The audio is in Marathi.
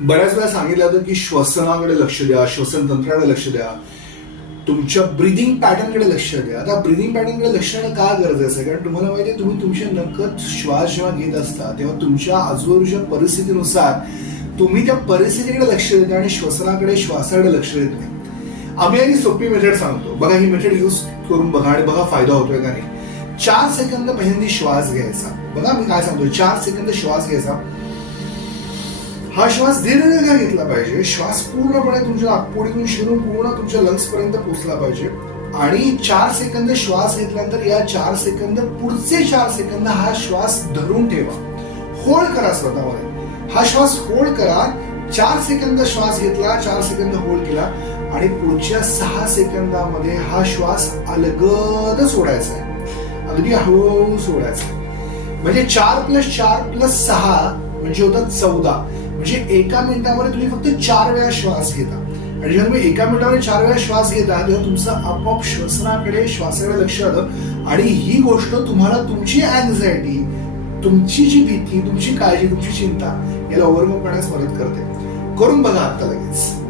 बऱ्याच वेळा सांगितलं होतं की श्वसनाकडे लक्ष द्या श्वसन तंत्राकडे लक्ष द्या. तुमच्या ब्रिदिंग पॅटर्नकडे लक्ष द्या. आता ब्रिदिंग पॅटर्नकडे लक्ष देणं का गरजेचं आहे? कारण तुम्हाला माहिती आहे तुम्ही तुमच्या नकत श्वास जेव्हा घेत असता तेव्हा तुमच्या आजूबाजूच्या परिस्थितीनुसार तुम्ही त्या परिस्थितीकडे लक्ष देता आणि श्वसनाकडे श्वासाकडे लक्ष देत नाही. आम्ही आधी सोपी मेथड सांगतो. बघा ही मेथड यूज करून बघा आणि बघा फायदा होतोय का नाही. चार सेकंद पहिल्यांदा श्वास घ्यायचा. बघा मी काय सांगतो चार सेकंद श्वास घ्यायचा. हा श्वास दीर्घ घेतला पाहिजे. श्वास पूर्णपणे तुमच्या नागपुडीतून शिरून पूर्ण तुमच्या लंग्स पर्यंत पोहोचला पाहिजे. आणि चार सेकंद श्वास घेतल्यानंतर या चार सेकंद पुढचे चार सेकंद हा श्वास धरून ठेवा. होल्ड करा स्वतःमध्ये हा श्वास होल्ड करा. चार सेकंद श्वास घेतला चार सेकंद होल्ड केला. आणि पुढच्या सहा सेकंदामध्ये हा श्वास अलगद सोडायचा आहे. अगदी हळूहळू सोडायचा आहे. म्हणजे चार प्लस चार प्लस सहा म्हणजे होतात चौदा. म्हणजे एका मिनिटामध्ये तुम्ही फक्त चार वेळा श्वास घेता. आणि जेव्हा तुम्ही एका मिनिटामध्ये चार वेळा श्वास घेता तेव्हा तुमचं आपोआप श्वसनाकडे श्वासाकडे लक्ष आलं. आणि ही गोष्ट तुम्हाला तुमची अँझायटी तुमची जी भीती तुमची काळजी तुमची चिंता याला ओव्हरकम करण्यास मदत करते. करून बघा आता लगेच.